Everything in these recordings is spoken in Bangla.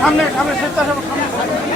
সামনে সামনে স্বেচ্ছাসেবক সামনে।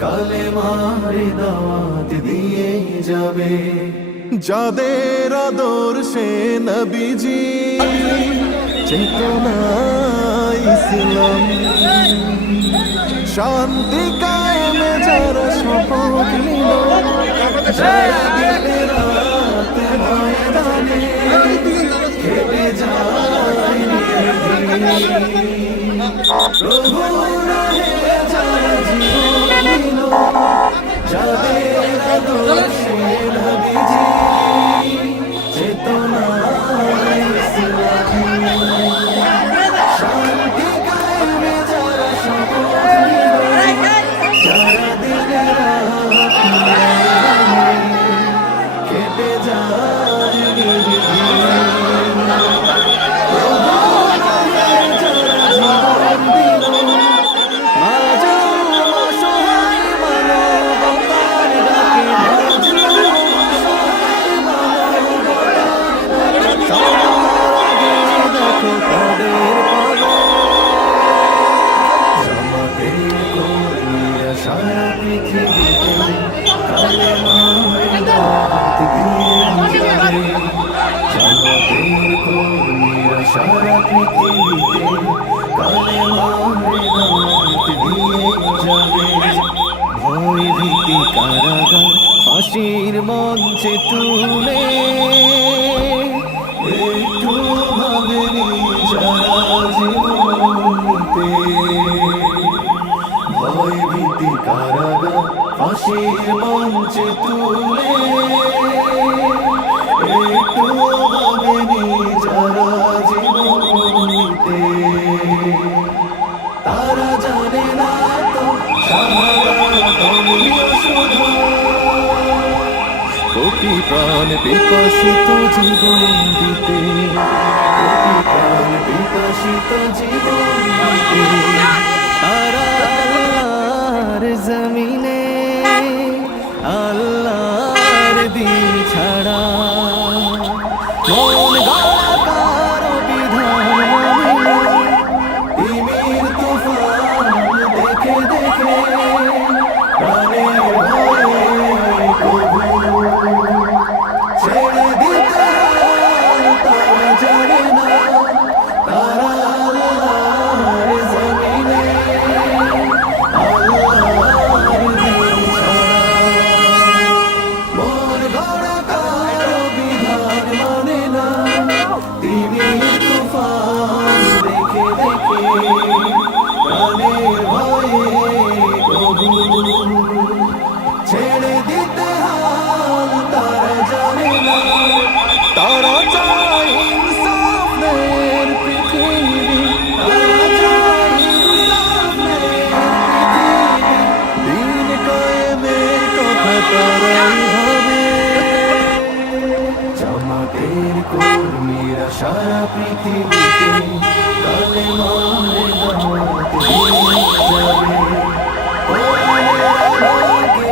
কালে মারে দাওয়াত দিয়ে যাবে। যাদের আদর্শে নবীজি। চেতনা ইসলাম। শান্তি কায়েমে যারা শপথ নিল। প্রভু রাহে যারা জীবন যাদের ভীতি কারাগার? ফাঁসির মঞ্চে তুলে একটু ভাবেনি জীবনীতে। ভয় ভীতি কারাগার ফাঁসির মঞ্চে তুলে বিকশিত জীবন দিতে। বিকশিত জীবন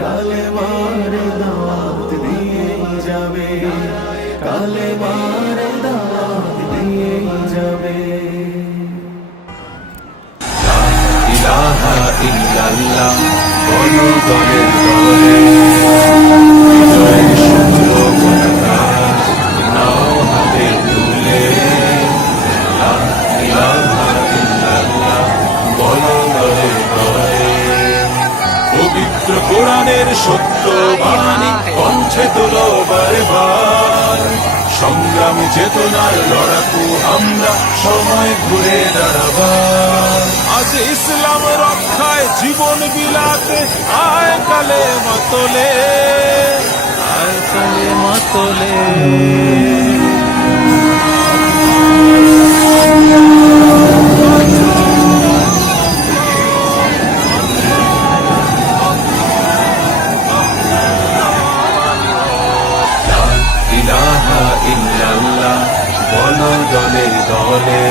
কালে মার দাওয়াত দিয়ে যাবে। ইলাহা ইল্লাল্লাহ বলো দলে দলে কোরআনের সত্য বাণী, কণ্ঠে তোলো বারবার। সংগ্রাম চেতনার লড়াকু আমরা সময় ঘুরে দাঁড়াবার। আজ ইসলাম রক্ষায় জীবন বিলাতে, আয় কালে মতলে, আয় কালে মতলে। বলো দলে। দলে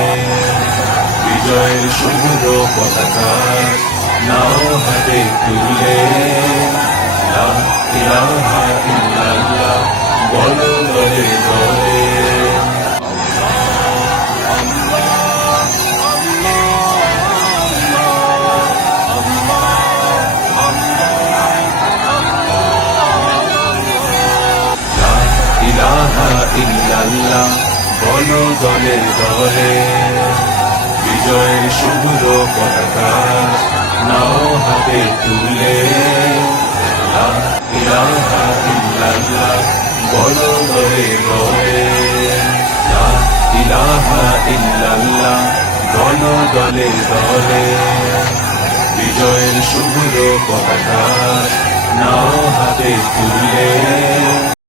বিজয়ের শুভ্র পতাকা নাও হাতে তুলে। বলো দলে দলে। বলো দলে। বিজয়ের শুভ্র পতাকা নাও হাতে তুলে। দলে দলে লা ইলাহা ইল্লাল্লাহ বলো দলে। দলে বিজয়ের শুভ্র পতাকা নাও হাতে তুলে।